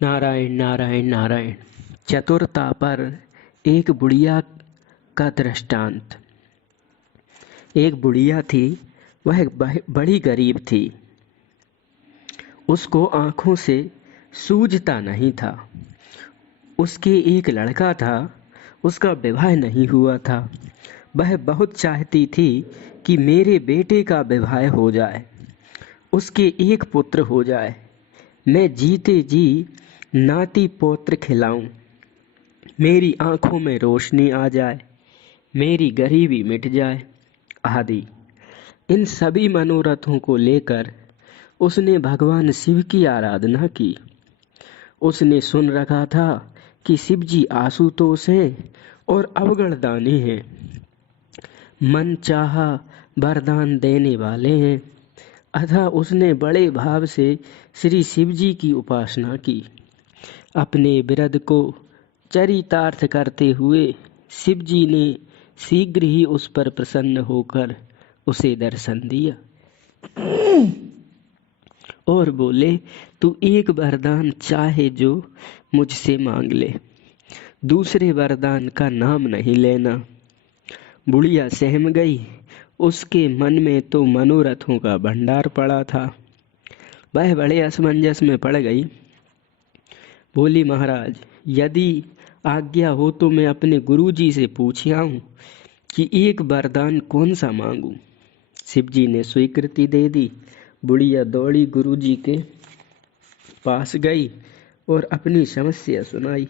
नारायण नारायण नारायण। चतुरता पर एक बुढ़िया का दृष्टांत। एक बुढ़िया थी, वह बड़ी गरीब थी। उसको आंखों से सूझता नहीं था। उसके एक लड़का था, उसका विवाह नहीं हुआ था। वह बहुत चाहती थी कि मेरे बेटे का विवाह हो जाए, उसके एक पुत्र हो जाए, मैं जीते जी नाती पोत्र खिलाऊं, मेरी आंखों में रोशनी आ जाए, मेरी गरीबी मिट जाए आदि। इन सभी मनोरथों को लेकर उसने भगवान शिव की आराधना की। उसने सुन रखा था कि शिव जी आशुतोष हैं और अवगणदानी हैं, मन चाहा वरदान देने वाले हैं। अतः उसने बड़े भाव से श्री शिव जी की उपासना की। अपने विरध को चरितार्थ करते हुए शिव जी ने शीघ्र ही उस पर प्रसन्न होकर उसे दर्शन दिया और बोले, तू एक वरदान चाहे जो मुझसे मांग ले, दूसरे वरदान का नाम नहीं लेना। बुढ़िया सहम गई। उसके मन में तो मनोरथों का भंडार पड़ा था। वह बड़े असमंजस में पड़ गई। बोली, महाराज, यदि आज्ञा हो तो मैं अपने गुरुजी से पूछ आऊं कि एक वरदान कौन सा मांगूं। शिवजी ने स्वीकृति दे दी। बुढ़िया दौड़ी गुरुजी के पास गई और अपनी समस्या सुनाई।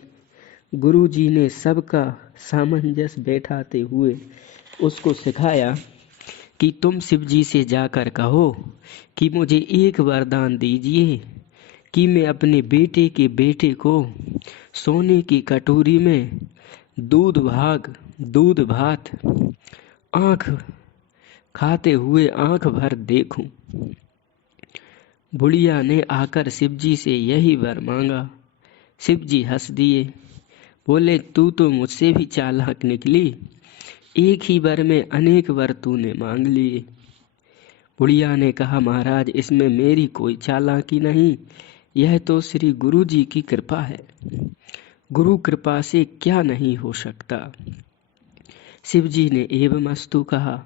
गुरुजी ने सबका सामंजस्य बैठाते हुए उसको सिखाया कि तुम शिवजी से जाकर कहो कि मुझे एक वरदान दीजिए कि मैं अपने बेटे के बेटे को सोने की कटोरी में दूध भात आँख खाते हुए आँख भर देखूं। बुढ़िया ने आकर शिवजी से यही वर मांगा। शिवजी हंस दिए। बोले, तू तो मुझसे भी चालाक निकली, एक ही वर में अनेक वर तूने मांग लिए। बुढ़िया ने कहा, महाराज, इसमें मेरी कोई चालाकी नहीं, यह तो श्री गुरु जी की कृपा है। गुरु कृपा से क्या नहीं हो सकता। शिवजी ने एवमस्तु कहा।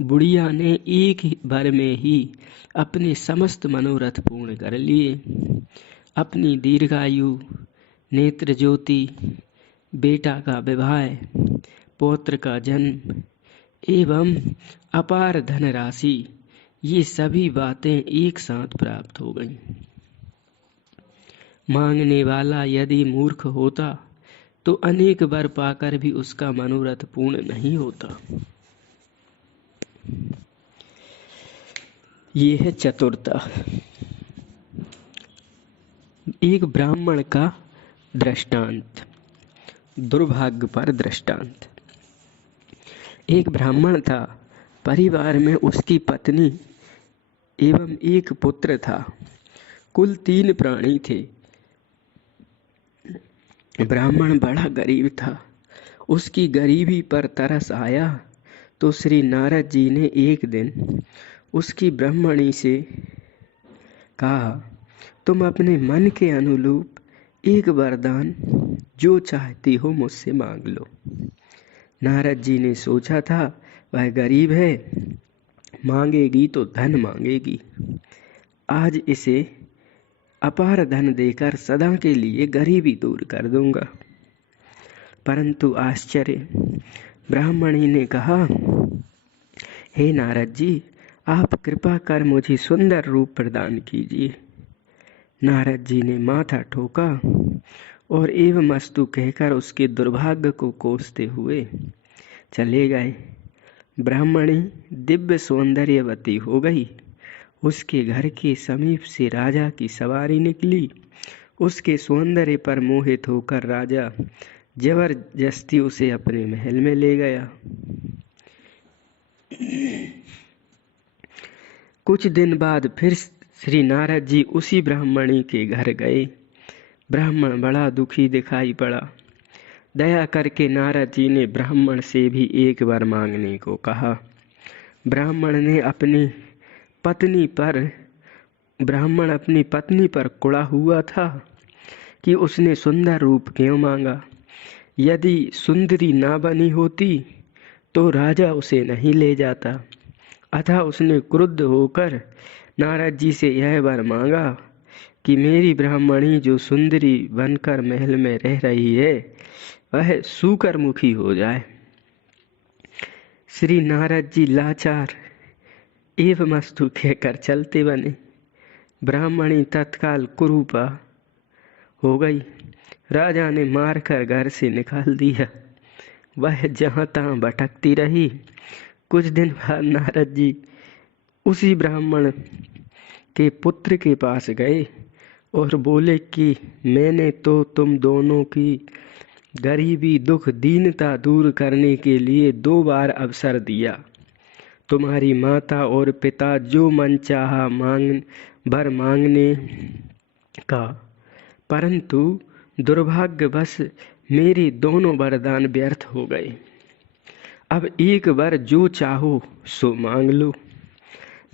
बुढ़िया ने एक ही बार में ही अपने समस्त मनोरथ पूर्ण कर लिए। अपनी दीर्घायु, नेत्र ज्योति, बेटा का विवाह, पौत्र का जन्म एवं अपार धनराशि, ये सभी बातें एक साथ प्राप्त हो गईं। मांगने वाला यदि मूर्ख होता तो अनेक वर पाकर भी उसका मनोरथ पूर्ण नहीं होता। ये है चतुरता। एक ब्राह्मण का दृष्टांत, दुर्भाग्य पर दृष्टांत। एक ब्राह्मण था, परिवार में उसकी पत्नी एवं एक पुत्र था। कुल 3 प्राणी थे। ब्राह्मण बड़ा गरीब था। उसकी गरीबी पर तरस आया तो श्री नारद जी ने एक दिन उसकी ब्राह्मणी से कहा, तुम अपने मन के अनुरूप एक वरदान जो चाहती हो मुझसे मांग लो। नारद जी ने सोचा था, वह गरीब है, मांगेगी तो धन मांगेगी, आज इसे अपार धन देकर सदा के लिए गरीबी दूर कर दूंगा। परंतु आश्चर्य, ब्राह्मणी ने कहा, हे नारद जी, आप कृपा कर मुझे सुंदर रूप प्रदान कीजिए। नारद जी ने माथा ठोका और एवमस्तु कहकर उसके दुर्भाग्य को कोसते हुए चले गए। ब्राह्मणी दिव्य सौंदर्यवती हो गई। उसके घर के समीप से राजा की सवारी निकली। उसके सौंदर्य पर मोहित होकर राजा जबरदस्ती उसे अपने महल में ले गया। कुछ दिन बाद फिर श्री नारद जी उसी ब्राह्मणी के घर गए। ब्राह्मण बड़ा दुखी दिखाई पड़ा। दया करके नारद जी ने ब्राह्मण से भी एक बार मांगने को कहा। ब्राह्मण अपनी पत्नी पर कुड़ा हुआ था कि उसने सुंदर रूप क्यों मांगा। यदि सुंदरी ना बनी होती तो राजा उसे नहीं ले जाता। अतः उसने क्रुद्ध होकर नारद जी से यह वर मांगा कि मेरी ब्राह्मणी जो सुंदरी बनकर महल में रह रही है वह सूकर मुखी हो जाए। श्री नारद जी लाचार एवं मस्तु कहकर चलते बने। ब्राह्मणी तत्काल कुरूपा हो गई। राजा ने मारकर घर से निकाल दिया। वह जहाँ तहाँ भटकती रही। कुछ दिन बाद नारद जी उसी ब्राह्मण के पुत्र के पास गए और बोले कि मैंने तो तुम दोनों की गरीबी दुख दीनता दूर करने के लिए 2 बार अवसर दिया। तुम्हारी माता और पिता जो मन चाहा मांगने का, परंतु दुर्भाग्यवश मेरे दोनों वरदान व्यर्थ हो गए। अब एक बार जो चाहो सो मांग लो।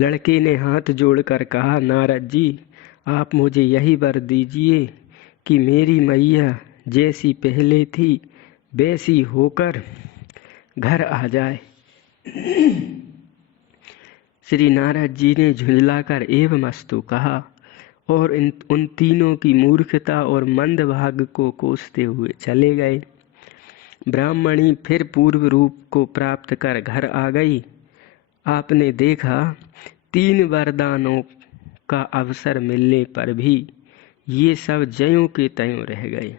लड़के ने हाथ जोड़कर कहा, नारद जी आप मुझे यही वर दीजिए कि मेरी मैया जैसी पहले थी वैसी होकर घर आ जाए। श्री नारद जी ने झुंझलाकर एवं अस्तु कहा और उन तीनों की मूर्खता और मंद भाग को कोसते हुए चले गए। ब्राह्मणी फिर पूर्व रूप को प्राप्त कर घर आ गई। आपने देखा 3 वरदानों का अवसर मिलने पर भी ये सब ज्यों के त्यों रह गए।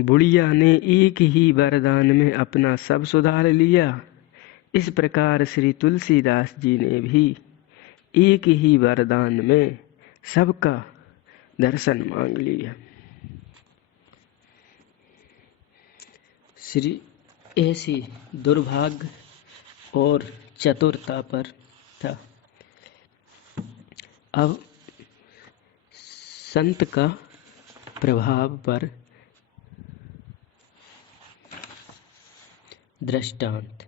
बुढ़िया ने एक ही वरदान में अपना सब सुधार लिया। इस प्रकार श्री तुलसीदास जी ने भी एक ही वरदान में सबका दर्शन मांग लिया। श्री ऐसी दुर्भाग्य और चतुरता पर था। अब संत का प्रभाव पर दृष्टांत।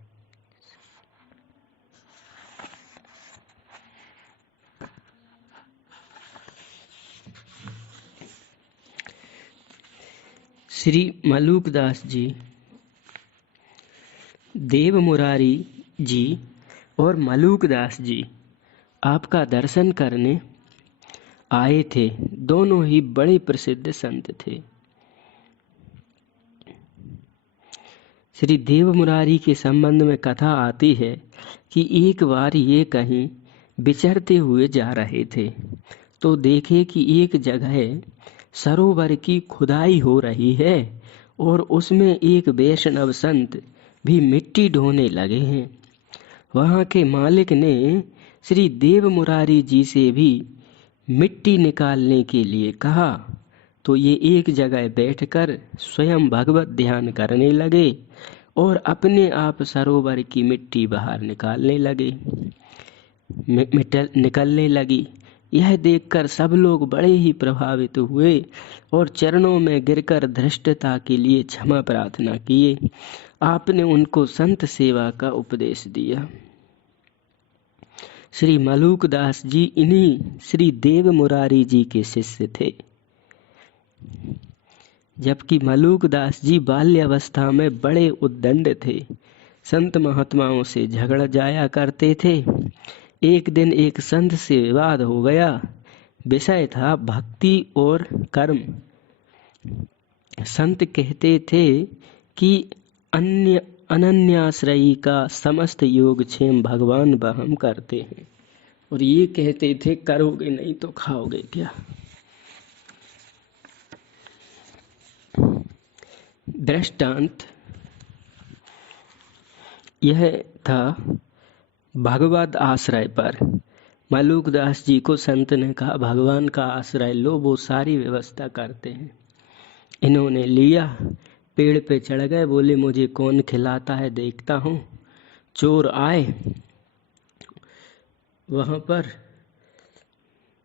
श्री मलूकदास जी, देव मुरारी जी और मलूकदास जी आपका दर्शन करने आए थे। दोनों ही बड़े प्रसिद्ध संत थे। श्री देव मुरारी के संबंध में कथा आती है कि एक बार ये कहीं विचरते हुए जा रहे थे तो देखे कि एक जगह सरोवर की खुदाई हो रही है और उसमें एक वैष्णव संत भी मिट्टी ढोने लगे हैं। वहाँ के मालिक ने श्री देव मुरारी जी से भी मिट्टी निकालने के लिए कहा तो ये एक जगह बैठकर स्वयं भगवत ध्यान करने लगे और अपने आप सरोवर की मिट्टी बाहर निकालने लगी। यह देखकर सब लोग बड़े ही प्रभावित हुए और चरणों में गिरकर धृष्टता के लिए क्षमा प्रार्थना किए। आपने उनको संत सेवा का उपदेश दिया। श्री मलूकदास जी इन्हीं श्री देव मुरारी जी के शिष्य थे, जबकि मलूकदास जी बाल्यावस्था में बड़े उद्दंड थे। संत महात्माओं से झगड़ जाया करते थे। एक दिन एक संत से विवाद हो गया। विषय था भक्ति और कर्म। संत कहते थे कि अनन्याश्रयी का समस्त योगक्षेम भगवान वहम करते हैं और ये कहते थे करोगे नहीं तो खाओगे क्या। दृष्टांत यह था भगवद आश्रय पर। मलूकदास जी को संत ने कहा भगवान का आश्रय लो, वो सारी व्यवस्था करते हैं। इन्होंने लिया, पेड़ पे चढ़ गए, बोले मुझे कौन खिलाता है देखता हूँ। चोर आए वहाँ पर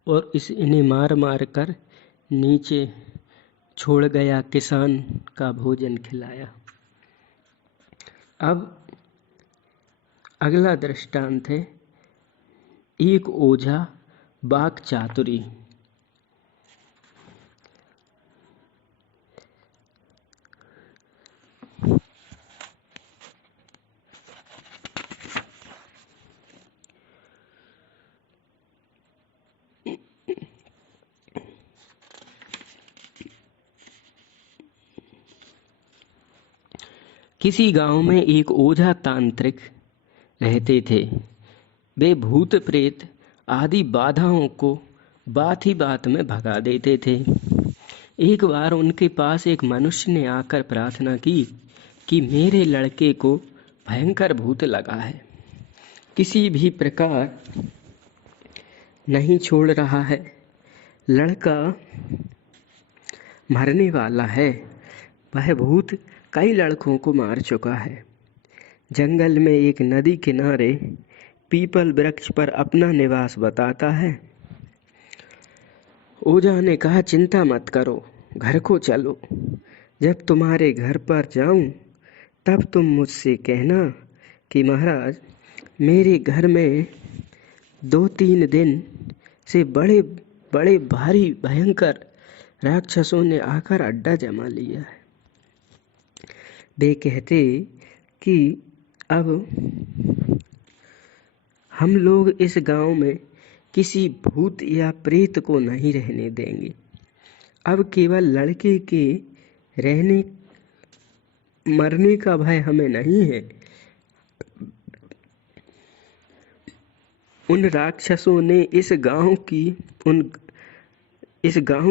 और इन्हें मार मार कर नीचे छोड़ गया, किसान का भोजन खिलाया। अब अगला दृष्टांत है एक ओझा बाक चातुरी। किसी गांव में एक ओझा तांत्रिक रहते थे। वे भूत प्रेत आदि बाधाओं को बात ही बात में भगा देते थे। एक बार उनके पास एक मनुष्य ने आकर प्रार्थना की कि मेरे लड़के को भयंकर भूत लगा है, किसी भी प्रकार नहीं छोड़ रहा है, लड़का मरने वाला है। वह भूत कई लड़कों को मार चुका है। जंगल में एक नदी किनारे पीपल वृक्ष पर अपना निवास बताता है। ओझा ने कहा, चिंता मत करो, घर को चलो। जब तुम्हारे घर पर जाऊं तब तुम मुझसे कहना कि महाराज, मेरे घर में 2-3 दिन से बड़े बड़े भारी भयंकर राक्षसों ने आकर अड्डा जमा लिया है। वे कहते कि अब हम लोग इस गांव में किसी भूत या प्रेत को नहीं रहने देंगे। अब केवल लड़के के रहने मरने का भय हमें नहीं है। उन राक्षसों ने इस गांव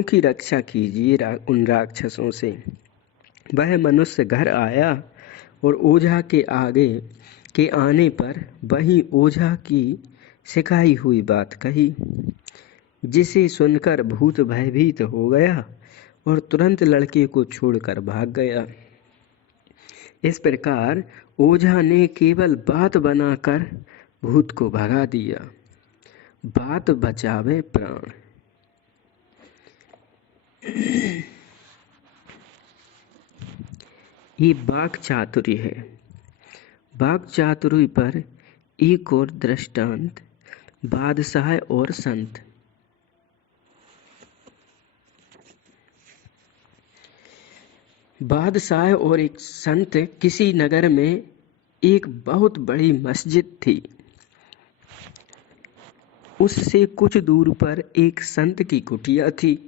की रक्षा कीजिए उन राक्षसों से। वह मनुष्य घर आया और ओझा के आने पर वही ओझा की सिखाई हुई बात कही, जिसे सुनकर भूत भयभीत हो गया और तुरंत लड़के को छोड़कर भाग गया। इस प्रकार ओझा ने केवल बात बनाकर भूत को भगा दिया। बात बचावे प्राण। ये वाक चातुर्य है। वाक चातुर्य पर एक और दृष्टांत, बादशाह और संत। बादशाह और एक संत। किसी नगर में एक बहुत बड़ी मस्जिद थी। उससे कुछ दूर पर एक संत की कुटिया थी।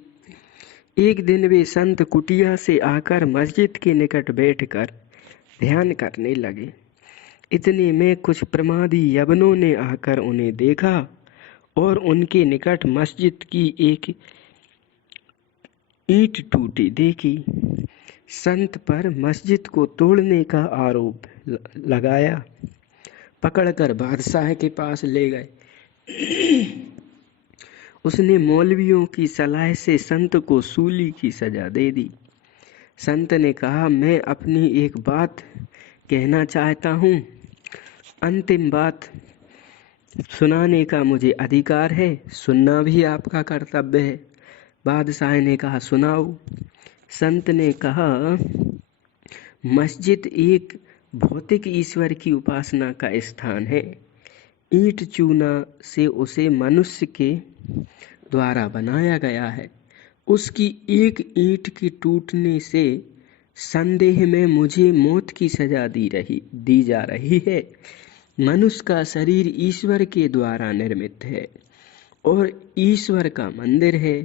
एक दिन वे संत कुटिया से आकर मस्जिद के निकट बैठकर ध्यान करने लगे। इतने में कुछ प्रमादी यवनों ने आकर उन्हें देखा और उनके निकट मस्जिद की एक ईंट टूटी देखी। संत पर मस्जिद को तोड़ने का आरोप लगाया। पकड़कर बादशाह के पास ले गए। उसने मौलवियों की सलाह से संत को सूली की सजा दे दी। संत ने कहा, मैं अपनी एक बात कहना चाहता हूँ। अंतिम बात सुनाने का मुझे अधिकार है, सुनना भी आपका कर्तव्य है। बादशाह ने कहा, सुनाओ। संत ने कहा, मस्जिद एक भौतिक ईश्वर की उपासना का स्थान है। ईंट चूना से उसे मनुष्य के द्वारा बनाया गया है। उसकी एक ईंट के टूटने से संदेह में मुझे मौत की सजा दी जा रही है। मनुष्य का शरीर ईश्वर के द्वारा निर्मित है और ईश्वर का मंदिर है।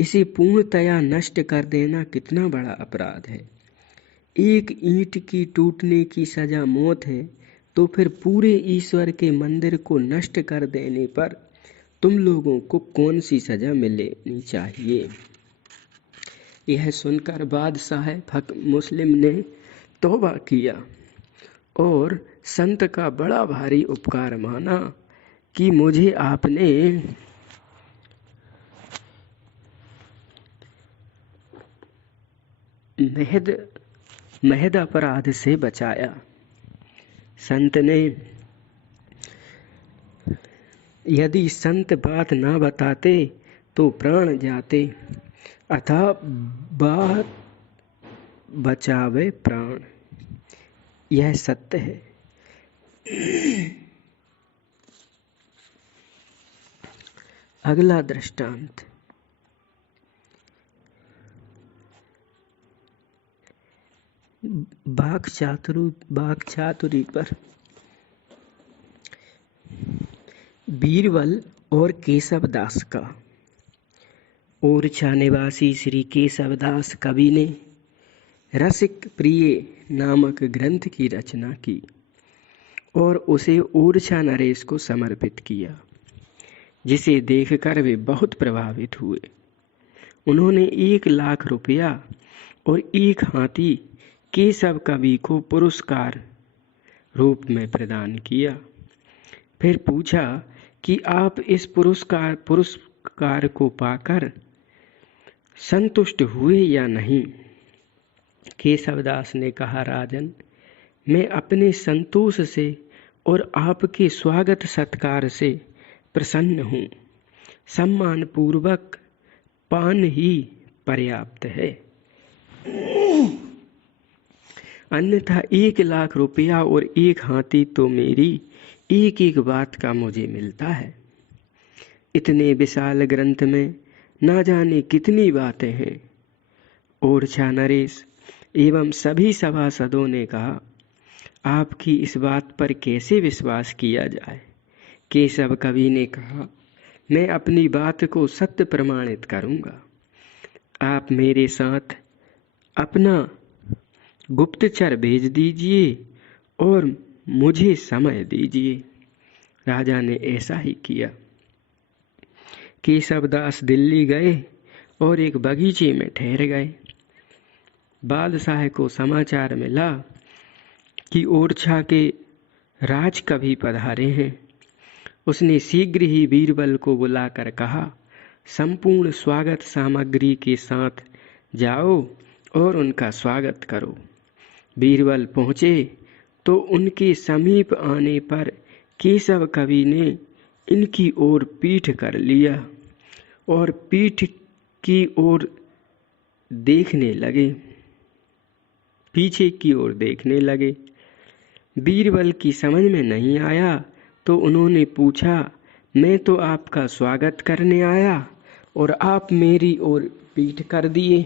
इसे पूर्णतया नष्ट कर देना कितना बड़ा अपराध है। एक ईंट की टूटने की सजा मौत है, तो फिर पूरे ईश्वर के मंदिर को नष्ट कर देने पर तुम लोगों को कौन सी सजा मिलनी चाहिए। यह सुनकर बादशाह मुस्लिम ने तौबा किया और संत का बड़ा भारी उपकार माना कि मुझे आपने महद अपराध से बचाया। संत ने, यदि संत बात ना बताते तो प्राण जाते, अतः बात बचावे प्राण। यह सत्य है। अगला दृष्टांत, वाक चातुरी पर। बीरबल और केशवदास का। ओरछा निवासी श्री केशवदास कवि ने रसिक प्रिय नामक ग्रंथ की रचना की और उसे ओरछा नरेश को समर्पित किया, जिसे देखकर वे बहुत प्रभावित हुए। उन्होंने 1,00,000 रुपया और 1 हाथी केशव कवि को पुरस्कार रूप में प्रदान किया। फिर पूछा कि आप इस पुरस्कार को पाकर संतुष्ट हुए या नहीं। केशवदास ने कहा, राजन, मैं अपने संतोष से और आपके स्वागत सत्कार से प्रसन्न हूँ। सम्मान पूर्वक पान ही पर्याप्त है, अन्यथा 1,00,000 रुपया और 1 हाथी तो मेरी एक एक बात का मुझे मिलता है। इतने विशाल ग्रंथ में ना जाने कितनी बातें हैं। ओरछा नरेश एवं सभी सभासदों ने कहा, आपकी इस बात पर कैसे विश्वास किया जाए। केशव कवि ने कहा, मैं अपनी बात को सत्य प्रमाणित करूंगा। आप मेरे साथ अपना गुप्तचर भेज दीजिए और मुझे समय दीजिए। राजा ने ऐसा ही किया। केशवदास दिल्ली गए और एक बगीचे में ठहर गए। बादशाह को समाचार मिला कि ओरछा के राजकवि पधारे हैं। उसने शीघ्र ही बीरबल को बुलाकर कहा, संपूर्ण स्वागत सामग्री के साथ जाओ और उनका स्वागत करो। बीरबल पहुँचे तो उनके समीप आने पर केशव कवि ने इनकी ओर पीठ कर लिया और पीठ की ओर देखने लगे, पीछे की ओर देखने लगे। बीरबल की समझ में नहीं आया तो उन्होंने पूछा, मैं तो आपका स्वागत करने आया और आप मेरी ओर पीठ कर दिए,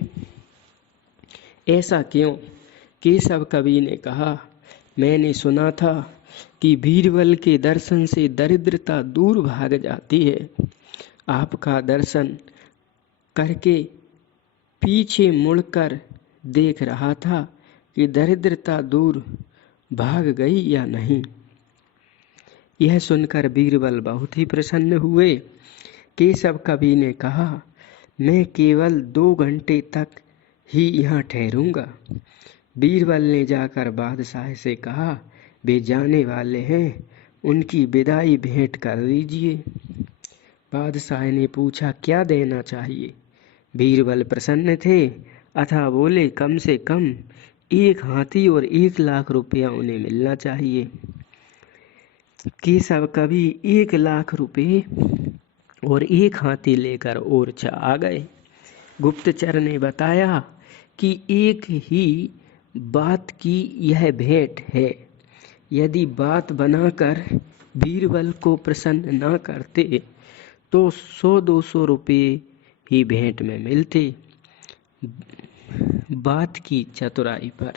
ऐसा क्यों? केशव कवि ने कहा, मैंने सुना था कि बीरबल के दर्शन से दरिद्रता दूर भाग जाती है। आपका दर्शन करके पीछे मुड़कर देख रहा था कि दरिद्रता दूर भाग गई या नहीं। यह सुनकर बीरबल बहुत ही प्रसन्न हुए। केशव कवि ने कहा, मैं केवल 2 घंटे तक ही यहाँ ठहरूंगा। बीरबल ने जाकर बादशाह से कहा, वे जाने वाले हैं, उनकी विदाई भेंट कर दीजिए। बादशाह ने पूछा, क्या देना चाहिए? बीरबल प्रसन्न थे अतः बोले, कम से कम 1 हाथी और 1,00,000 रुपया उन्हें मिलना चाहिए। केशव कवि 1,00,000 रुपये और 1 हाथी लेकर ओरछा आ गए। गुप्तचर ने बताया कि एक ही बात की यह भेंट है। यदि बात बनाकर बीरबल को प्रसन्न न करते तो 100-200 रुपये ही भेंट में मिलते। बात की चतुराई पर।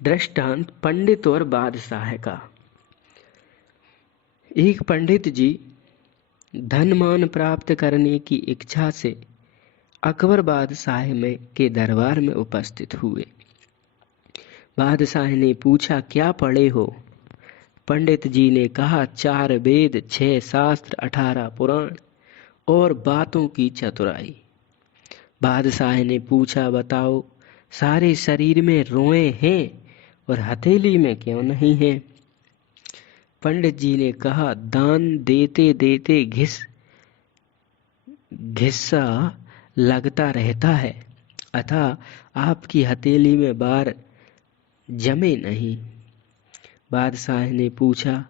दृष्टांत पंडित और बादशाह का। एक पंडित जी धन मान प्राप्त करने की इच्छा से अकबर बादशाह में के दरबार में उपस्थित हुए। बादशाह ने पूछा, क्या पढ़े हो? पंडित जी ने कहा, 4 वेद, 6 शास्त्र, 18 पुराण और बातों की चतुराई। बादशाह ने पूछा, बताओ, सारे शरीर में रोए हैं और हथेली में क्यों नहीं है? पंडित जी ने कहा, दान देते देते घिस्सा लगता रहता है, अतः आपकी हथेली में बार जमे नहीं। बादशाह ने पूछा,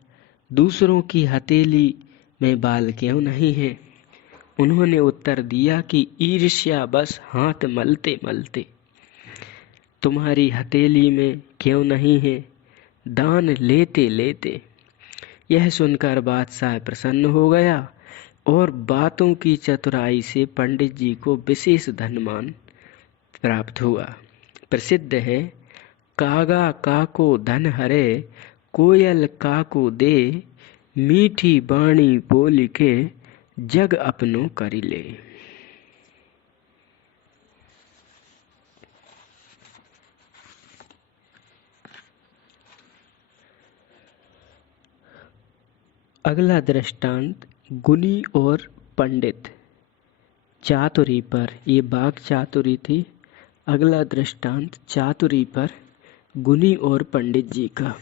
दूसरों की हथेली में बाल क्यों नहीं है? उन्होंने उत्तर दिया कि ईर्ष्या बस हाथ मलते मलते। तुम्हारी हथेली में क्यों नहीं है? दान लेते लेते। यह सुनकर बादशाह प्रसन्न हो गया और बातों की चतुराई से पंडित जी को विशेष धनमान प्राप्त हुआ। प्रसिद्ध है कागा काको धन हरे, कोयल काको दे, मीठी बाणी बोल के जग अपनो करी ले। अगला दृष्टांत गुनी और पंडित चातुरी पर। ये वाक चातुरी थी। अगला दृष्टांत चातुरी पर गुनी और पंडित जी का।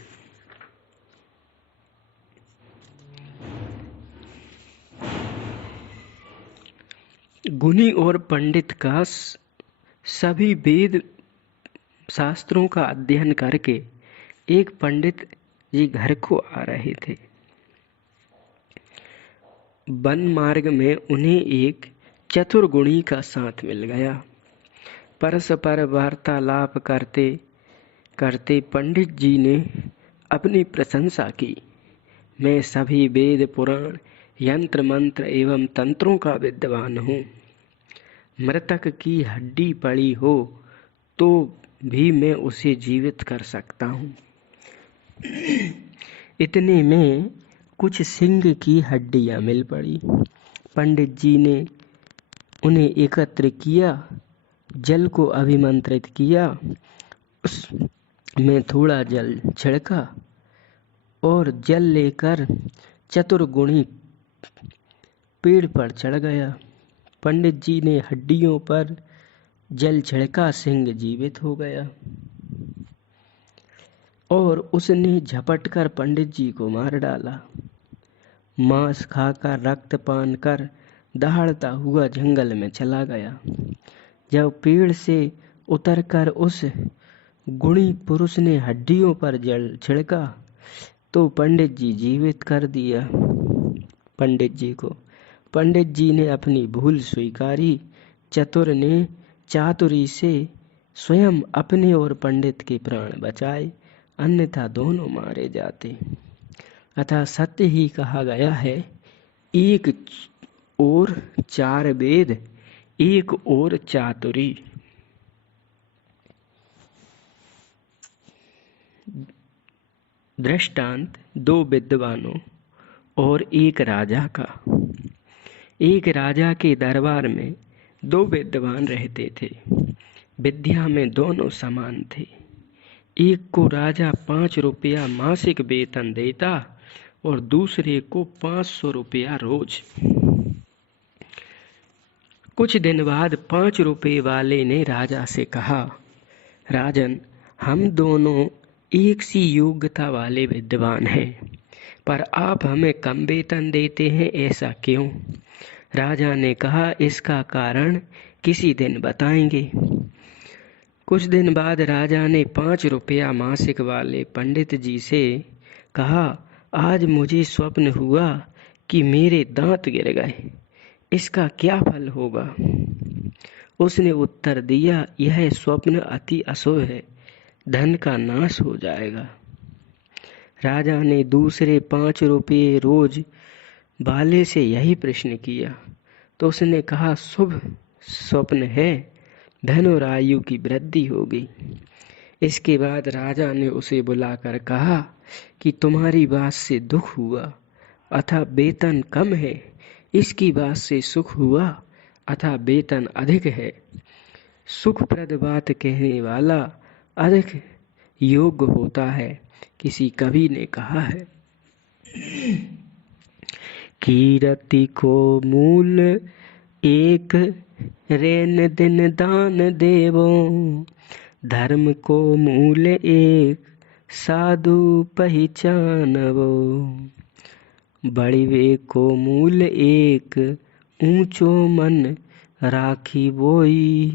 गुनी और पंडित का सभी वेद शास्त्रों का अध्ययन करके एक पंडित जी घर को आ रहे थे। वन मार्ग में उन्हें एक चतुर्गुणी का साथ मिल गया। परस्पर वार्तालाप करते करते पंडित जी ने अपनी प्रशंसा की। मैं सभी वेद पुराण यंत्र मंत्र एवं तंत्रों का विद्वान हूँ। मृतक की हड्डी पड़ी हो तो भी मैं उसे जीवित कर सकता हूँ। इतने में कुछ सिंह की हड्डियां मिल पड़ी। पंडित जी ने उन्हें एकत्र किया, जल को अभिमंत्रित किया, उसमें थोड़ा जल छिड़का और जल लेकर चतुर्गुणी पेड़ पर चढ़ गया। पंडित जी ने हड्डियों पर जल छिड़का, सिंह जीवित हो गया और उसने झपट कर पंडित जी को मार डाला। मांस खाकर रक्तपान कर दहाड़ता हुआ जंगल में चला गया। जब पेड़ से उतरकर उस गुणी पुरुष ने हड्डियों पर जल छिड़का तो पंडित जी जीवित कर दिया पंडित जी को। पंडित जी ने अपनी भूल स्वीकारी। चतुर ने चातुरी से स्वयं अपने और पंडित के प्राण बचाए, अन्यथा दोनों मारे जाते। अतः सत्य ही कहा गया है, एक और चार वेद, एक और चातुरी। दृष्टांत दो विद्वानों और एक राजा का। एक राजा के दरबार में दो विद्वान रहते थे। विद्या में दोनों समान थे। एक को राजा 5 रुपया मासिक वेतन देता और दूसरे को 500 रुपया रोज। कुछ दिन बाद 5 रुपये वाले ने राजा से कहा, राजन, हम दोनों एक सी योग्यता वाले विद्वान हैं, पर आप हमें कम वेतन देते हैं, ऐसा क्यों? राजा ने कहा, इसका कारण किसी दिन बताएंगे। कुछ दिन बाद राजा ने 5 रुपया मासिक वाले पंडित जी से कहा, आज मुझे स्वप्न हुआ कि मेरे दांत गिर गए, इसका क्या फल होगा? उसने उत्तर दिया, यह स्वप्न अति अशुभ है, धन का नाश हो जाएगा। राजा ने दूसरे 5 रुपये रोज वाले से यही प्रश्न किया तो उसने कहा, शुभ स्वप्न है, धन और आयु की वृद्धि होगी। इसके बाद राजा ने उसे बुलाकर कहा कि तुम्हारी बात से दुख हुआ अतः वेतन कम है, इसकी बात से सुख हुआ अतः वेतन अधिक है। सुखप्रद बात कहने वाला अधिक योग्य होता है, किसी कवि ने कहा है। कीरति को मूल एक, रेन दिन दान देवो, धर्म को मूल एक, साधु पहचानवो। बड़िवे को मूल एक, ऊंचो मन राखी बोई,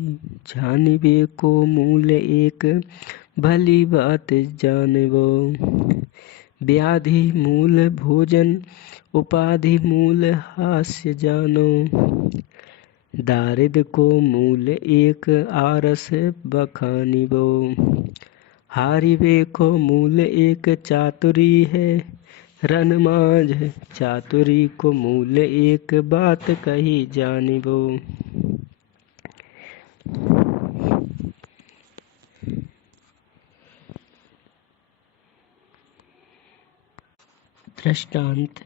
जानिवे को मूल एक, भली बात जानवो। व्याधि मूल भोजन, उपाधि मूल हास्य जानो। दारिद्र को मूल एक, आरस बखानिबो। हारिवे को मूल एक, चातुरी है रन मांझ, चातुरी को मूल एक, बात कही जानिबो। दृष्टांत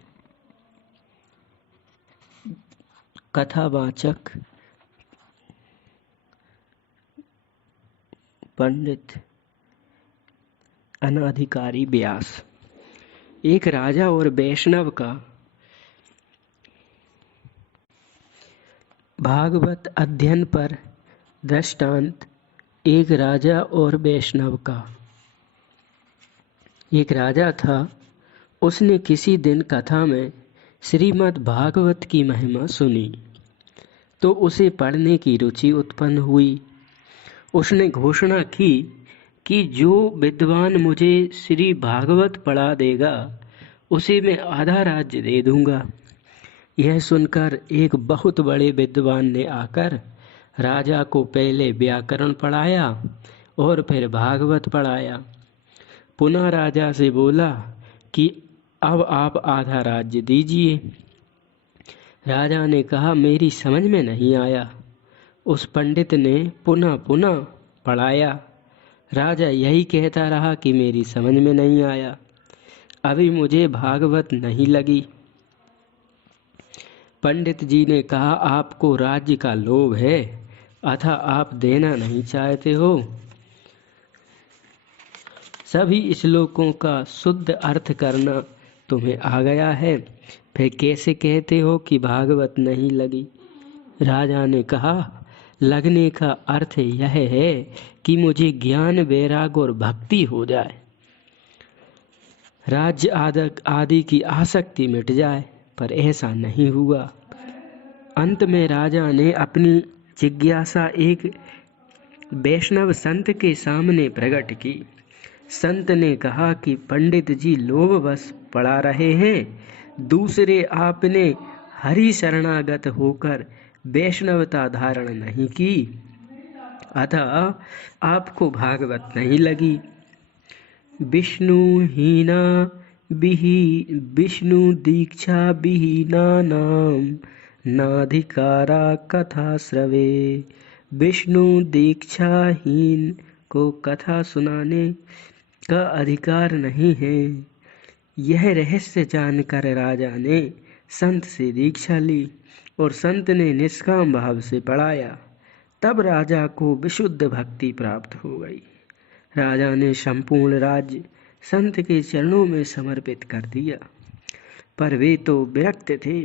कथावाचक पंडित अनाधिकारी व्यास। एक राजा और वैष्णव का भागवत अध्ययन पर दृष्टांत। एक राजा और वैष्णव का। एक राजा था, उसने किसी दिन कथा में श्रीमद् भागवत की महिमा सुनी तो उसे पढ़ने की रुचि उत्पन्न हुई। उसने घोषणा की कि जो विद्वान मुझे श्री भागवत पढ़ा देगा उसे मैं आधा राज्य दे दूंगा। यह सुनकर एक बहुत बड़े विद्वान ने आकर राजा को पहले व्याकरण पढ़ाया और फिर भागवत पढ़ाया। पुनः राजा से बोला कि अब आप आधा राज्य दीजिए। राजा ने कहा, मेरी समझ में नहीं आया। उस पंडित ने पुनः पुनः पढ़ाया। राजा यही कहता रहा कि मेरी समझ में नहीं आया, अभी मुझे भागवत नहीं लगी। पंडित जी ने कहा, आपको राज्य का लोभ है अतः आप देना नहीं चाहते हो। सभी श्लोकों का शुद्ध अर्थ करना तुम्हें आ गया है, फिर कैसे कहते हो कि भागवत नहीं लगी। राजा ने कहा, लगने का अर्थ यह है कि मुझे ज्ञान वैराग और भक्ति हो जाए, राज्य आदि की आसक्ति मिट जाए, पर ऐसा नहीं हुआ। अंत में राजा ने अपनी जिज्ञासा एक वैष्णव संत के सामने प्रकट की। संत ने कहा कि पंडित जी लोभवश पढ़ा रहे हैं, दूसरे आपने हरि शरणागत होकर वैष्णवता धारण नहीं की, अतः आपको भागवत नहीं लगी। विष्णु दीक्षा विहीना नाम नाधिकारा कथा श्रवे। विष्णु दीक्षाहीन को कथा सुनाने का अधिकार नहीं है। यह रहस्य जानकर राजा ने संत से दीक्षा ली और संत ने निष्काम भाव से पढ़ाया। तब राजा को विशुद्ध भक्ति प्राप्त हो गई। राजा ने संपूर्ण राज्य संत के चरणों में समर्पित कर दिया, पर वे तो विरक्त थे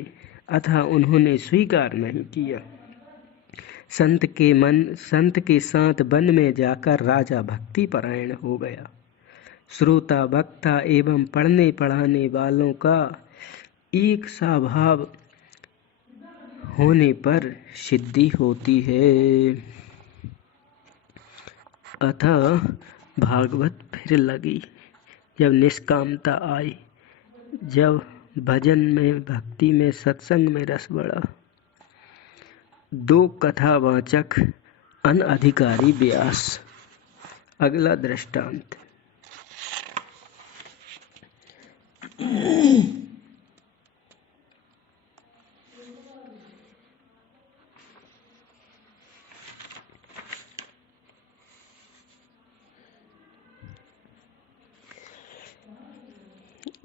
अतः उन्होंने स्वीकार नहीं किया। संत के साथ वन में जाकर राजा भक्ति परायण हो गया। श्रोता वक्ता एवं पढ़ने पढ़ाने वालों का एक सा भाव होने पर सिद्धि होती है। अतः भागवत फिर लगी जब निष्कामता आई, जब भजन में भक्ति में सत्संग में रस बढ़ा। दो कथावाचक अनधिकारी व्यास। अगला दृष्टांत।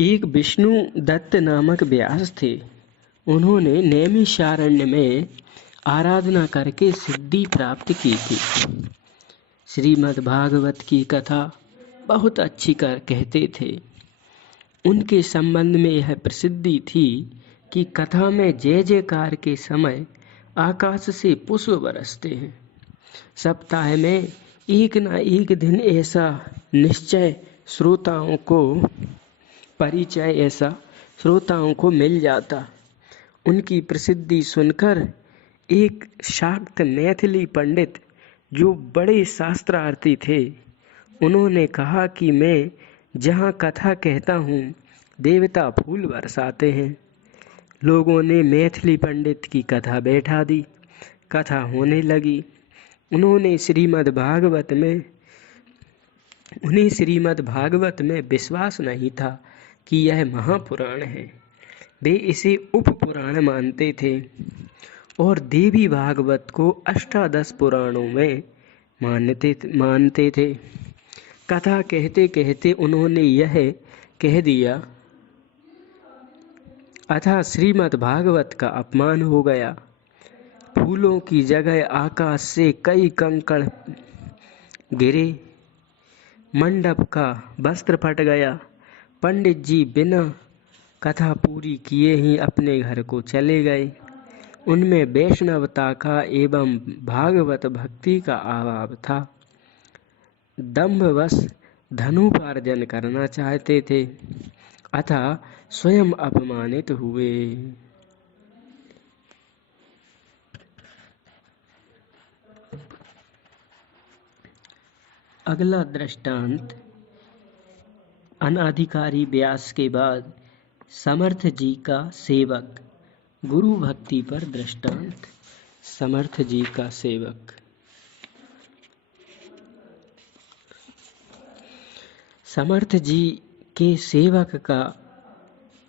एक विष्णु दत्त नामक व्यास थे। उन्होंने नैमिषारण्य में आराधना करके सिद्धि प्राप्त की थी। श्रीमद् भागवत की कथा बहुत अच्छी कहते थे। उनके संबंध में यह प्रसिद्धि थी कि कथा में जय जयकार के समय आकाश से पुष्प बरसते हैं। सप्ताह में एक न एक दिन ऐसा श्रोताओं को मिल जाता। उनकी प्रसिद्धि सुनकर एक शाक्त मैथिली पंडित जो बड़े शास्त्रार्थी थे, उन्होंने कहा कि मैं जहाँ कथा कहता हूँ देवता फूल बरसाते हैं। लोगों ने मैथिली पंडित की कथा बैठा दी। कथा होने लगी। उन्हें श्रीमद् भागवत में विश्वास नहीं था कि यह महापुराण है। वे इसे उपपुराण मानते थे और देवी भागवत को अष्टादश पुराणों में मानते थे। कथा कहते कहते उन्होंने यह कह दिया अतः श्रीमद् भागवत का अपमान हो गया। फूलों की जगह आकाश से कई कंकड़ गिरे, मंडप का वस्त्र फट गया। पंडित जी बिना कथा पूरी किए ही अपने घर को चले गए। उनमें वैष्णवता का एवं भागवत भक्ति का अभाव था। दंभवश धनोपार्जन करना चाहते थे, अतः स्वयं अपमानित हुए। अगला दृष्टांत अनाधिकारी व्यास के बाद समर्थ जी का सेवक। गुरु भक्ति पर दृष्टांत। समर्थ जी का सेवक। समर्थ जी के सेवक का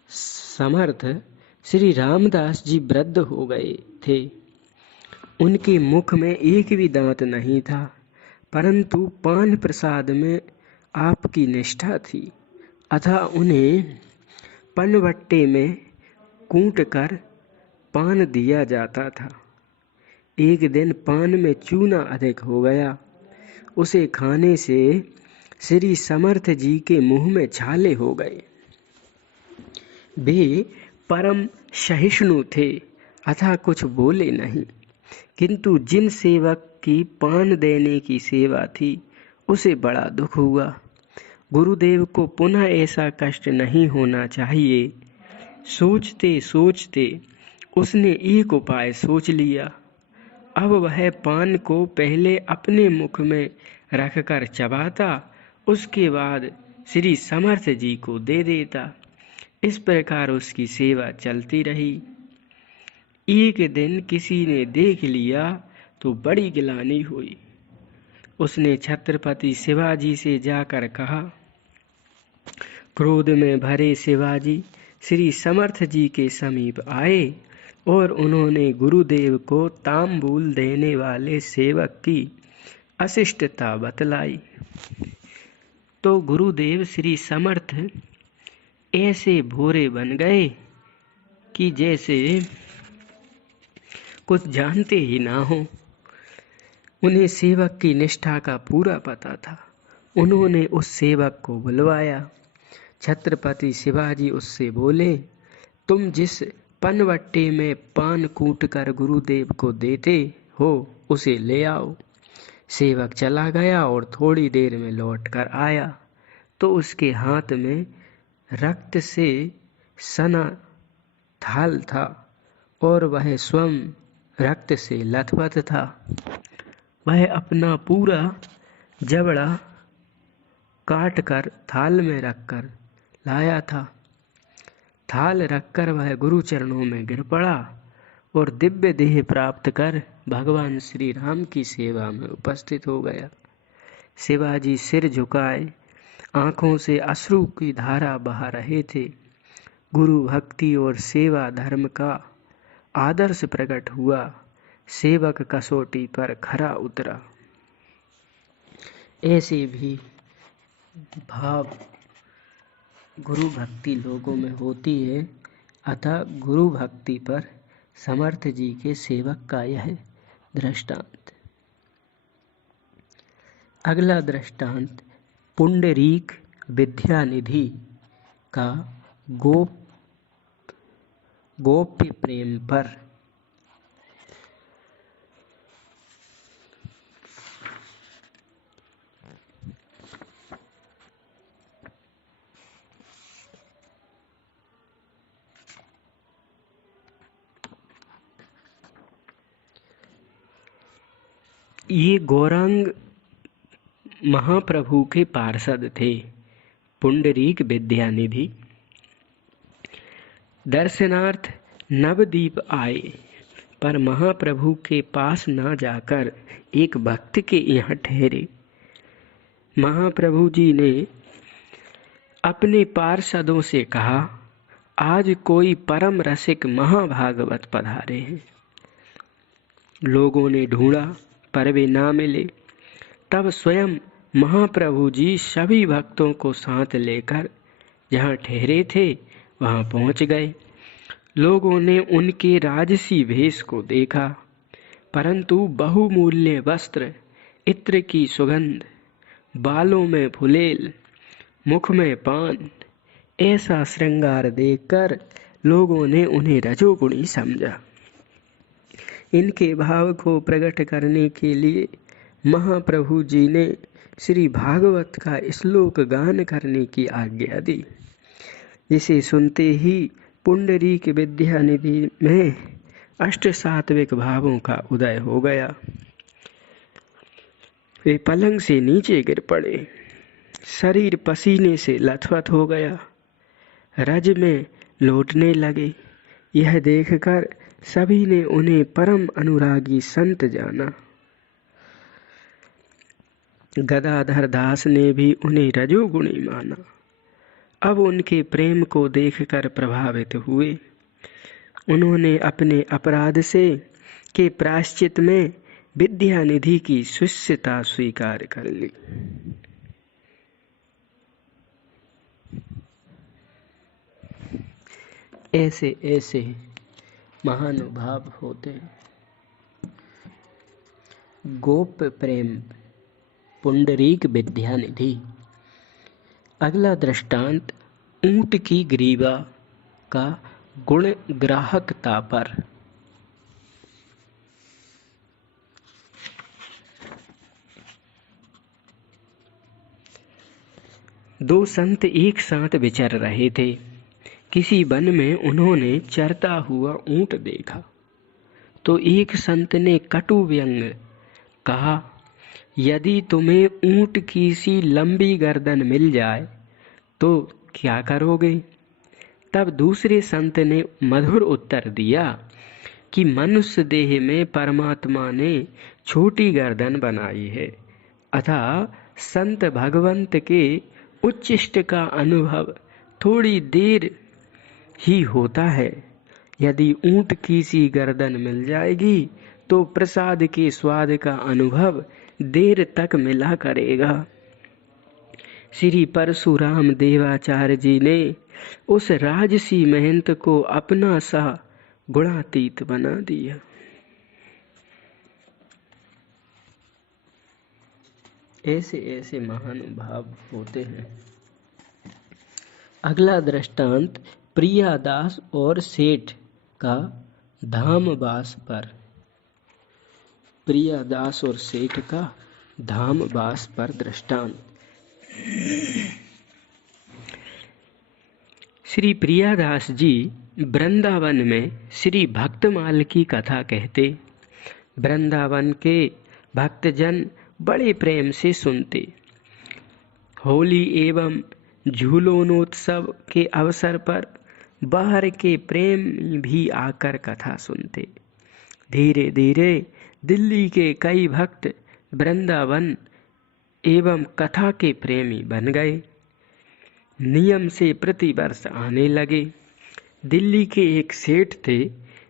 समर्थ श्री रामदास जी वृद्ध हो गए थे। उनके मुख में एक भी दांत नहीं था, परंतु पान प्रसाद में आपकी निष्ठा थी, अतः उन्हें पनवट्टे में कूट कर पान दिया जाता था। एक दिन पान में चूना अधिक हो गया। उसे खाने से श्री समर्थ जी के मुंह में छाले हो गए। वे परम सहिष्णु थे, अतः कुछ बोले नहीं, किंतु जिन सेवक की पान देने की सेवा थी उसे बड़ा दुख हुआ। गुरुदेव को पुनः ऐसा कष्ट नहीं होना चाहिए। सोचते सोचते उसने एक उपाय सोच लिया। अब वह पान को पहले अपने मुख में रखकर चबाता, उसके बाद श्री समर्थ जी को दे देता। इस प्रकार उसकी सेवा चलती रही। एक दिन किसी ने देख लिया तो बड़ी गिलानी हुई। उसने छत्रपति शिवाजी से जाकर कहा। क्रोध में भरे शिवाजी श्री समर्थ जी के समीप आए और उन्होंने गुरुदेव को तांबूल देने वाले सेवक की अशिष्टता बतलाई। तो गुरुदेव श्री समर्थ ऐसे भोरे बन गए कि जैसे कुछ जानते ही ना हो। उन्हें सेवक की निष्ठा का पूरा पता था। उन्होंने उस सेवक को बुलवाया। छत्रपति शिवाजी उससे बोले, तुम जिस पनवट्टे में पान कूट कर गुरुदेव को देते हो उसे ले आओ। सेवक चला गया और थोड़ी देर में लौट कर आया तो उसके हाथ में रक्त से सना थाल था और वह स्वयं रक्त से लथपथ था। वह अपना पूरा जबड़ा काट कर थाल में रखकर लाया था। थाल रखकर वह गुरु चरणों में गिर पड़ा और दिव्य देह प्राप्त कर भगवान श्री राम की सेवा में उपस्थित हो गया। शिवाजी सिर झुकाए, आंखों से अश्रु की धारा बहा रहे थे। गुरु भक्ति और सेवा धर्म का आदर्श प्रकट हुआ। सेवक कसौटी पर खरा उतरा। ऐसे भी भाव गुरु भक्ति लोगों में होती है, अतः गुरु भक्ति पर समर्थ जी के सेवक का यह दृष्टांत। अगला दृष्टांत पुंडरीक विद्यानिधि का गोप्य प्रेम पर। ये गौरांग महाप्रभु के पार्षद थे, पुंडरीक विद्यानिधि। दर्शनार्थ नवद्वीप आए, पर महाप्रभु के पास न जाकर एक भक्त के यहाँ ठहरे। महाप्रभु जी ने अपने पार्षदों से कहा, आज कोई परम रसिक महाभागवत पधारे हैं। लोगों ने ढूंढा पर वे ना मिले। तब स्वयं महाप्रभु जी सभी भक्तों को साथ लेकर जहाँ ठहरे थे वहाँ पहुँच गए लोगों ने उनके राजसी भेष को देखा, परंतु बहुमूल्य वस्त्र, इत्र की सुगंध, बालों में फुलेल, मुख में पान, ऐसा श्रृंगार देखकर लोगों ने उन्हें रजोगुणी समझा। इनके भाव को प्रकट करने के लिए महाप्रभु जी ने श्री भागवत का श्लोक गान करने की आज्ञा दी, जिसे सुनते ही पुंडरीक विद्यानिधि में अष्ट सात्विक भावों का उदय हो गया। वे पलंग से नीचे गिर पड़े, शरीर पसीने से लथपथ हो गया, रज में लौटने लगे। यह देखकर सभी ने उन्हें परम अनुरागी संत जाना। गदाधर दास ने भी उन्हें रजोगुणी माना। अब उनके प्रेम को देखकर प्रभावित हुए। उन्होंने अपने अपराध से के प्रायश्चित में विद्यानिधि की शिष्यता स्वीकार कर ली। ऐसे ऐसे महानुभाव होते हैं। गोप प्रेम पुंडरीक विद्यानिधि। अगला दृष्टांत ऊंट की ग्रीवा का गुण ग्राहकता पर। दो संत एक साथ विचर रहे थे। किसी वन में उन्होंने चरता हुआ ऊंट देखा, तो एक संत ने कटु व्यंग कहा, यदि तुम्हें ऊंट की सी लंबी गर्दन मिल जाए तो क्या करोगे? तब दूसरे संत ने मधुर उत्तर दिया कि मनुष्य देह में परमात्मा ने छोटी गर्दन बनाई है, अतः संत भगवंत के उच्चिष्ट का अनुभव थोड़ी देर ही होता है। यदि ऊंट की सी गर्दन मिल जाएगी तो प्रसाद के स्वाद का अनुभव देर तक मिला करेगा। श्री परशुराम देवाचार्य जी ने उस राजसी महंत को अपना सा गुणातीत बना दिया। ऐसे ऐसे महानुभाव होते हैं। अगला दृष्टांत प्रियादास और सेठ का धामवास पर। प्रियादास और सेठ का धामवास पर दृष्टांत। श्री प्रियादास जी वृंदावन में श्री भक्तमाल की कथा कहते। वृंदावन के भक्तजन बड़े प्रेम से सुनते। होली एवं झूलोनोत्सव के अवसर पर बाहर के प्रेम भी आकर कथा सुनते। धीरे धीरे दिल्ली के कई भक्त वृंदावन एवं कथा के प्रेमी बन गए। नियम से प्रतिवर्ष आने लगे। दिल्ली के एक सेठ थे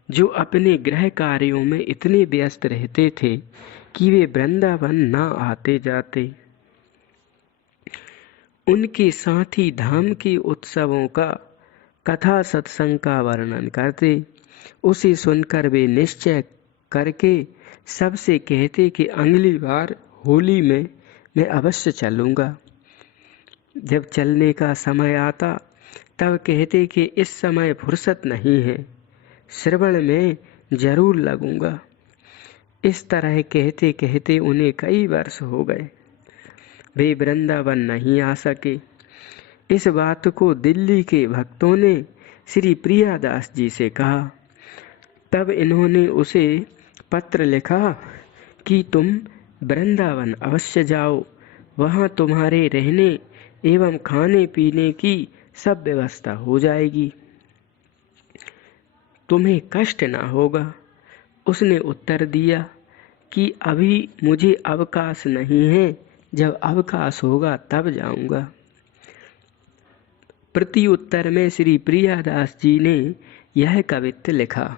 जो अपने गृह कार्यों में इतने व्यस्त रहते थे कि वे वृंदावन न आते जाते। उनके साथी धाम के उत्सवों का कथा सत्संग का वर्णन करते। उसे सुनकर वे निश्चय करके सबसे कहते कि अगली बार होली में मैं अवश्य चलूँगा। जब चलने का समय आता तब कहते कि इस समय फुर्सत नहीं है, श्रवण में जरूर लगूंगा। इस तरह कहते कहते उन्हें कई वर्ष हो गए। वे वृंदावन नहीं आ सके। इस बात को दिल्ली के भक्तों ने श्री प्रियादास जी से कहा। तब इन्होंने उसे पत्र लिखा कि तुम वृंदावन अवश्य जाओ, वहाँ तुम्हारे रहने एवं खाने पीने की सब व्यवस्था हो जाएगी, तुम्हें कष्ट ना होगा। उसने उत्तर दिया कि अभी मुझे अवकाश नहीं है, जब अवकाश होगा तब जाऊंगा। प्रति उत्तर में श्री प्रियादास जी ने यह कवित्त लिखा।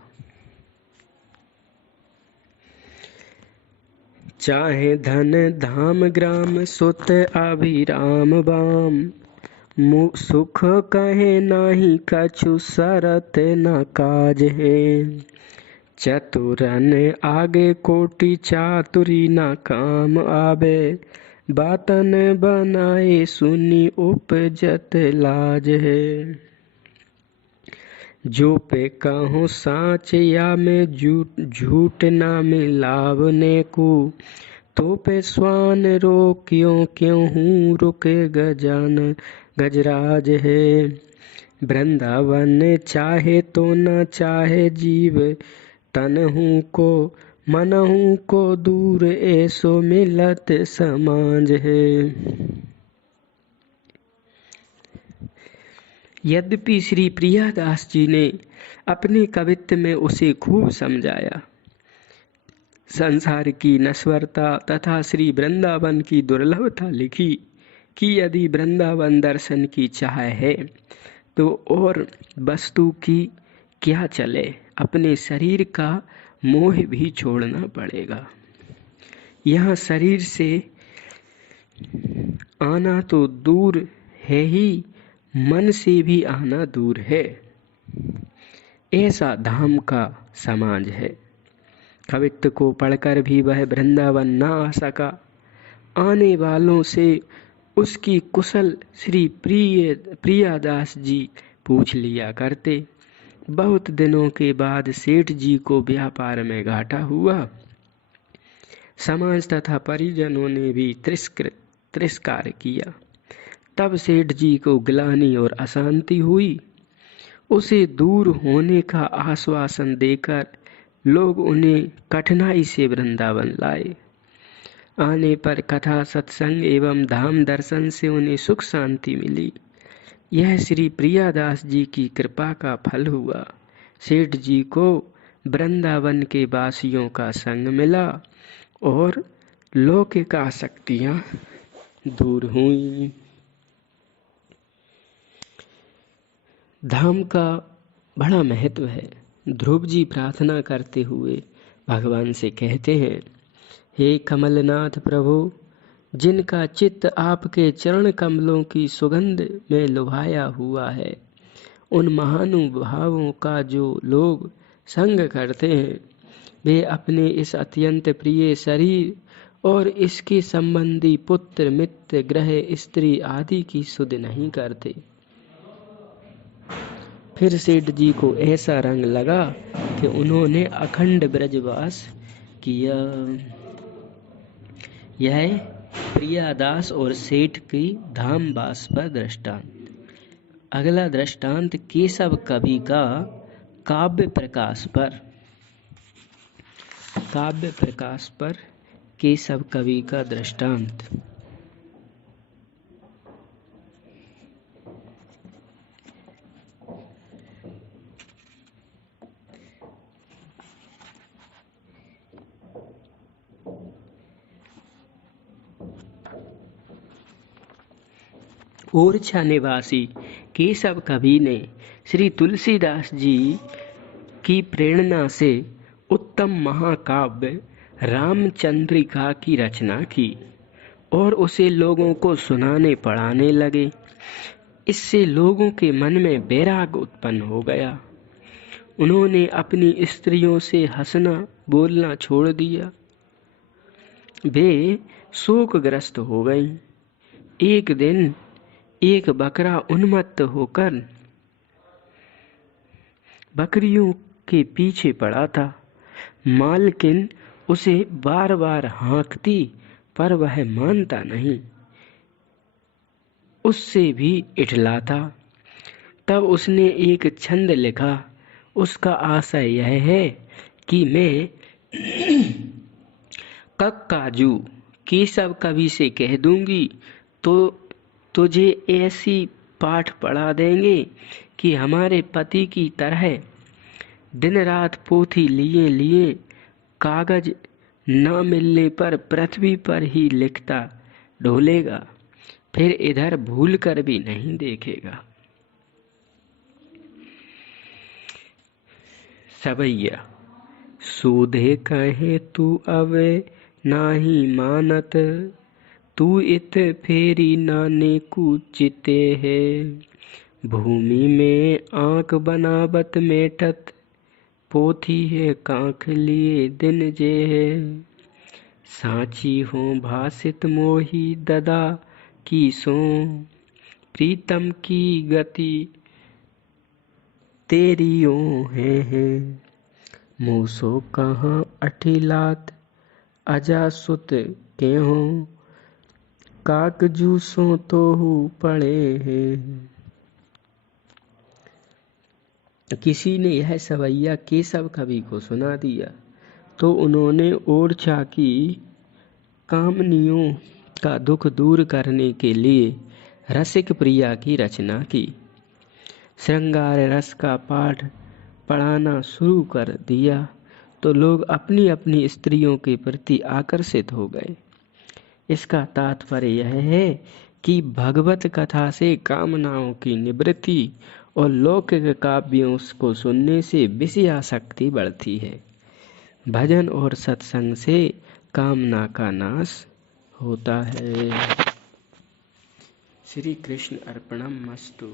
चाहे धन धाम ग्राम सुत अभिराम बाम, सुख कहे नाही कछु सरत न काज है। चतुरन आगे कोटि चातुरी न काम आवे। बातन बनाए सुनी उपजत लाज है। जो पे कहो साच या में झूठ ना मिलावने को। तो पे स्वान रोक्यों क्यों हूँ रुके गजान गजराज है। वृंदावन चाहे तो न चाहे जीव तनहू को मनहू को दूर ऐसो मिलत समाज है। यद्यपि श्री प्रियादास जी ने अपने कवित्व में उसे खूब समझाया, संसार की नश्वरता तथा श्री वृंदावन की दुर्लभता लिखी कि यदि वृंदावन दर्शन की चाह है तो और वस्तु की क्या चले, अपने शरीर का मोह भी छोड़ना पड़ेगा। यह शरीर से आना तो दूर है ही, मन से भी आना दूर है। ऐसा धाम का समाज है। कवित्व को पढ़कर भी वह वृंदावन न आ सका। आने वालों से उसकी कुशल श्री प्रियादास जी पूछ लिया करते। बहुत दिनों के बाद सेठ जी को व्यापार में घाटा हुआ। समाज तथा परिजनों ने भी तिरस्कार किया। तब सेठ जी को ग्लानि और अशांति हुई। उसे दूर होने का आश्वासन देकर लोग उन्हें कठिनाई से वृंदावन लाए। आने पर कथा सत्संग एवं धाम दर्शन से उन्हें सुख शांति मिली। यह श्री प्रियादास जी की कृपा का फल हुआ। सेठ जी को वृंदावन के वासियों का संग मिला और लौकिक आसक्तियां दूर हुई। धाम का बड़ा महत्व है। ध्रुव जी प्रार्थना करते हुए भगवान से कहते हैं, हे कमलनाथ प्रभु, जिनका चित्त आपके चरण कमलों की सुगंध में लुभाया हुआ है, उन महानुभावों का जो लोग संग करते हैं, वे अपने इस अत्यंत प्रिय शरीर और इसके संबंधी पुत्र मित्र ग्रह स्त्री आदि की सुध नहीं करते। फिर सेठ जी को ऐसा रंग लगा कि उन्होंने अखंड ब्रजवास किया। यह प्रियादास और सेठ की धामवास पर दृष्टांत। अगला दृष्टांत केशव कवि का काव्य प्रकाश पर केशव कवि का दृष्टांत। ओरछा निवासी केशव कवि ने श्री तुलसीदास जी की प्रेरणा से उत्तम महाकाव्य रामचंद्रिका की रचना की और उसे लोगों को सुनाने पढ़ाने लगे। इससे लोगों के मन में वैराग उत्पन्न हो गया। उन्होंने अपनी स्त्रियों से हंसना बोलना छोड़ दिया। वे शोकग्रस्त हो गईं। एक दिन एक बकरा उन्मत्त होकर बकरियों के पीछे पड़ा था। मालकिन उसे बार बार हाँकती पर वह मानता नहीं, उससे भी इठलाता। तब उसने एक छंद लिखा। उसका आशय यह है कि मैं कक्काजू केशव कवि से कह दूंगी तो तुझे ऐसी पाठ पढ़ा देंगे कि हमारे पति की तरह दिन रात पोथी लिए लिए कागज न मिलने पर पृथ्वी पर ही लिखता ढोलेगा, फिर इधर भूल कर भी नहीं देखेगा। सवैया सूधे कहे तू अवे नाही मानत, तू इत फेरी नाने कूचिते है। भूमि में आंख बनावत मेटत, पोथी है कांख लिए दिन जे है। सांची हो भासित मोही ददा की सो, प्रीतम की गति तेरियो है। मूसो कहाँ अठिलात अजासुत के हो, काक जूसो तो पड़े हैं। किसी ने यह सवैया केशव कवि को सुना दिया तो उन्होंने ओरछा की कामनियों का दुख दूर करने के लिए रसिक प्रिया की रचना की। श्रृंगार रस का पाठ पढ़ाना शुरू कर दिया तो लोग अपनी अपनी स्त्रियों के प्रति आकर्षित हो गए। इसका तात्पर्य यह है कि भगवत कथा से कामनाओं की निवृत्ति और लौकिक काव्यों को सुनने से विषयासक्ति बढ़ती है। भजन और सत्संग से कामना का नाश होता है। श्री कृष्ण अर्पणमस्तु।